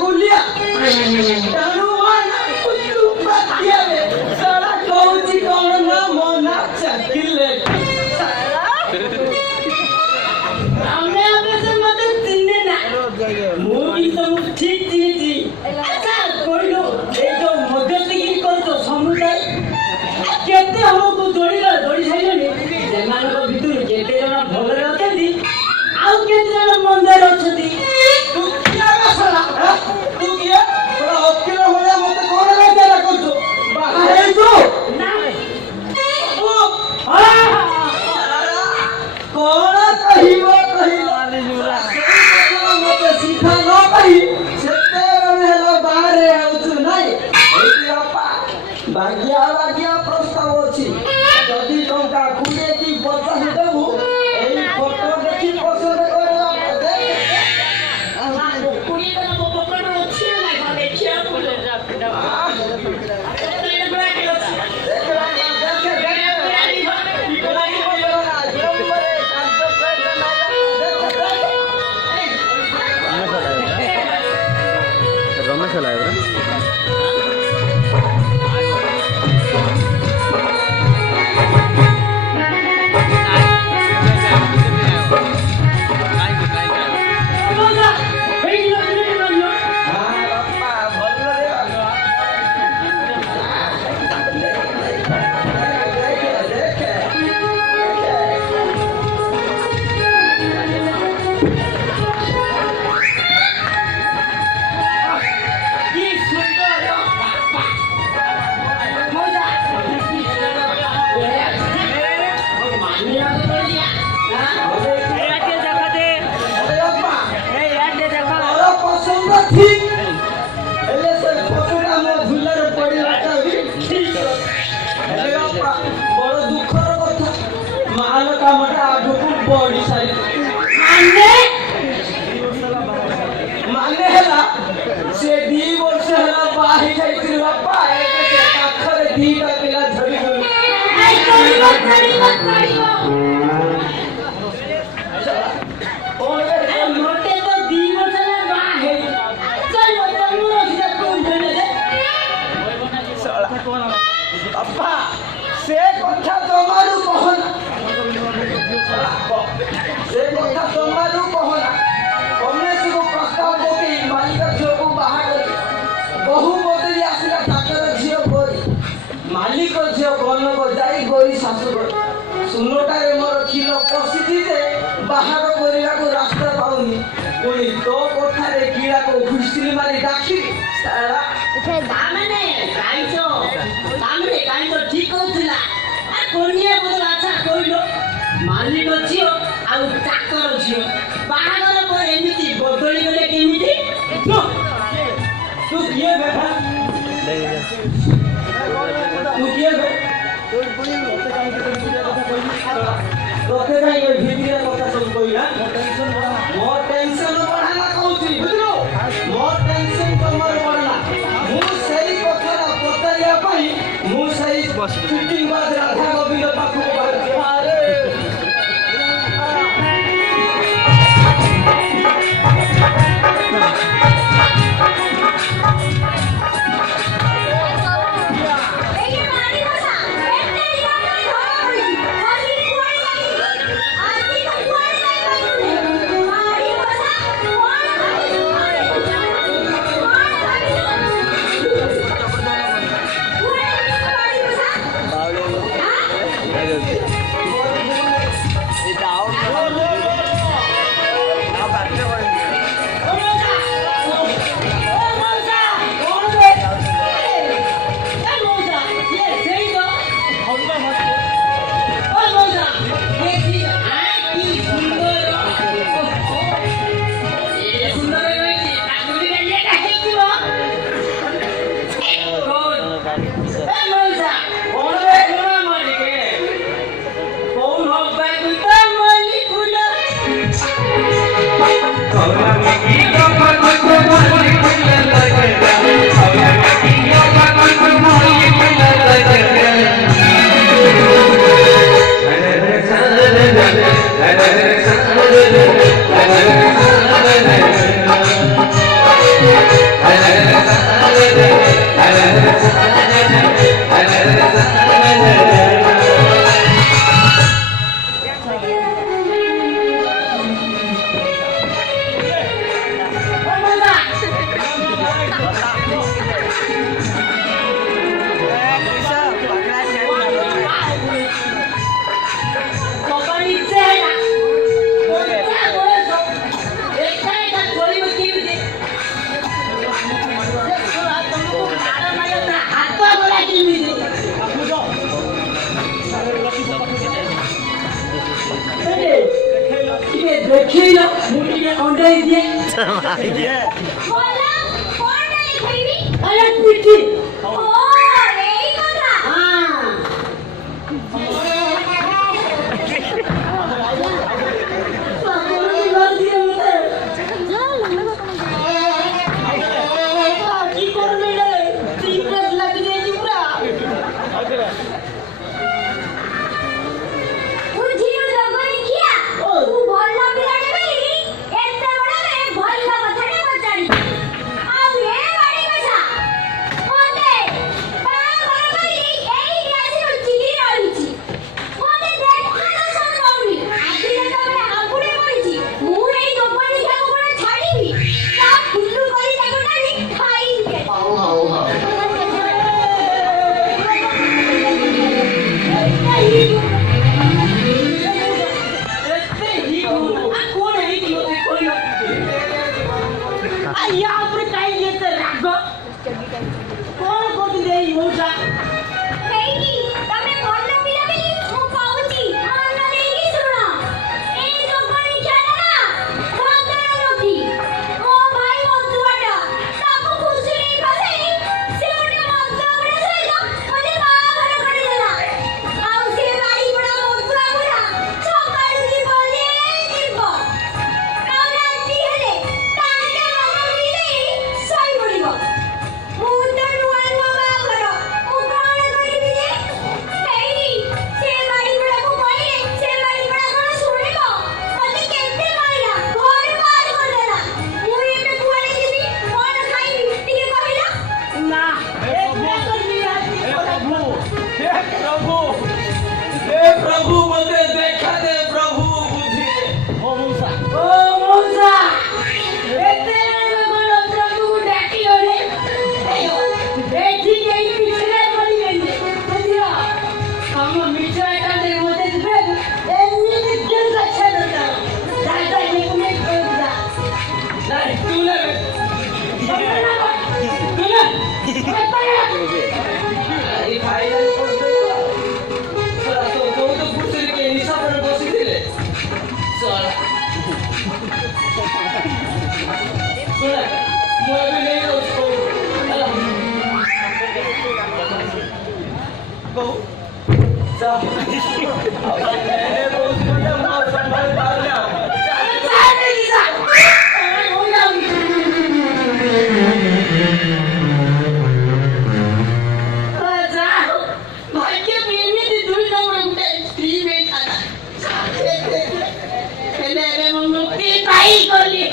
गुलिया तनुवान कुल्लू पतिया में सारा कौची कौन ना मोना चकिले हमने अपने से मदद दिने ना मूवी तो ठीक थी अच्छा कोई लो ये जो मदद की कर तो समुदाय केते हमको जोड़ी साइलेनी सेमानक भितरु केते जण भलरे अछंती आउ केते जण मंदर अछंती तू किया बसला तू किया थोड़ा ओकिल होया मते कोन लागेला करतो बाहर है तू ना ओ कोन कहिबो मते सीधा न कहि सेते हेलो बाहर आउछु नाही एति अपा भाग्या प्रस्ताव अछि जदि टंका 20 की 50 देबू एई फोटो देखि पसंद करला कुड़ी तो मो पकड़ अछि ना देखिया बोले जा पिटा रमेश लाइव माने हला से 2 वर्ष हला बाही जाईतिर बापा एके पाखरे दीटा पिला धरी गई आई करी मत ओए मोटे तो 2 वर्ष ना बाहे चल मत मोर से कोई देले दे अप्पा से कथा तमारू कहना से कथा तमारू कहना कमलेश को प्रस्ताव देके मालिक झियो को बाहर बहु बदली आसिला ताकर झियो कोरी मालिक झियो कोन को जाई गोरी सासुर सुनोटा रे मोर खिलो पसिथि जे बाहर कोरिया को रास्ता पाउनी कोई तो कोठा रे कीड़ा को घुसली मारी डाकी सारा दामने काइचो सामने काइचो ठीक होथिला आ कोनिया बदल अच्छा कोइलो मालिक झियो आ चाकर झियो बाहर पर एमिति बदली गले केमिति तू किए बैठा तू किए बे तू पुनी मते काम के पूजा कथा कोई रोके भाई ये भीतिया कथा सब कोई ना मोर टेंशन बढ़ाना कहउछी बुझलो मोर टेंशन तमर बढ़ना मु सही कथा पतरिया पई मु सही शूटिंग बाद राधा गोविंद पाखु अरे बोला कोण नाही खैरी अरे पिठी ओ এই কথা কি করবে রে তিনটা লাগিয়ে দিয়েছি পুরা বুঝিও জগনি কিয়া তু ভল্লা বিরানে বলি এতে বড় ভল্লা কথাটা পচারি ଆଉ ଏ ବାଡ଼ି କଥା ମୋତେ ବାହାଘର କରି ଏଇଠି ଆସି ଲୁଚିକି ରହିଛି ମୋତେ ଦେଖା ଦର୍ଶନ କରୁନି ଆଜି ଯେତେବେଳେ ଆଗୁଡ଼ି ପଡ଼ିଛି ମୁଁ ଏଇ ଜଗନି ଝିଅକୁ ପୁରା ଛାଡ଼ିବି ତା ଫୁଲୁ କରି ତାକୁ ଡାଲି ଖାଇବି ଏଇଠି ତମେ ଭଲ ପିଲା ବୋଲି ମୁଁ କହୁଛି ମନ ଦେଇକି ଶୁଣ ଏଇ ଜଗନି ଝିଅଟା ନା ଭଦ୍ର ନୁହନ୍ତି ମୋ ଭାଇ ମଧୁଆଟା ତାକୁ ଖୁସିରେ ଫସେଇ ସେ ଗୋଟେ ମଧୁଆଗୁଡ଼ା ସହିତ ମୋତେ ବାହାଘର କରିଦେଲା ଆଉ ସେ ବାଡ଼ି ପଡ଼ା ମଧୁଆଗୁଡ଼ା ସକାଳୁ ଯିବ ଯେ ଯିବ ଆଉ ରାତି ହେଲେ ତାଙ୍କେ ମନ ଦେଇ ଶୋଇପଡ଼ିବ ମୁଁ ତ ନୂଆ ନୂଆ ବାହାଘର ମୁଁ କଣ କରିବି ଯେ ହେଇନି ସେ ବାଡ଼ି ପଡ଼ାକୁ କହିଲେ ସେ ବାଡ଼ି ପଡ଼ା କଣ ଶୁଣିବ ମୋତେ କେତେ ମାରିଲା ଘରୁ ବାହାର କରିଦେଲା ମୁଁ ଏବେ କୁଆଡ଼େ ଯିବି କଣ ଖାଇବି ଟିକେ କହିଲ ନା हे प्रभु मुझे देखा दे प्रभु बुझे ओ मौसा एते बड़ प्रभु डाकियो रे एठी केई पिछले पड़ी गई बुझियो हम मिठाईटा दे मते दे एनी केन अच्छा दता दादा ये तुम्हें कहूंगा नहीं तू ले अरे भाई ने बोलते चला तो पुत्र के निशा पर बसी दिले चल सुन मैं भी नहीं उसको कहूं जा अब मैंने रोज को मार संभाल कर लिया भाग्य प्रेमी ती दूर जाऊन कुठे स्त्री भेट आता रे मग ती काही करली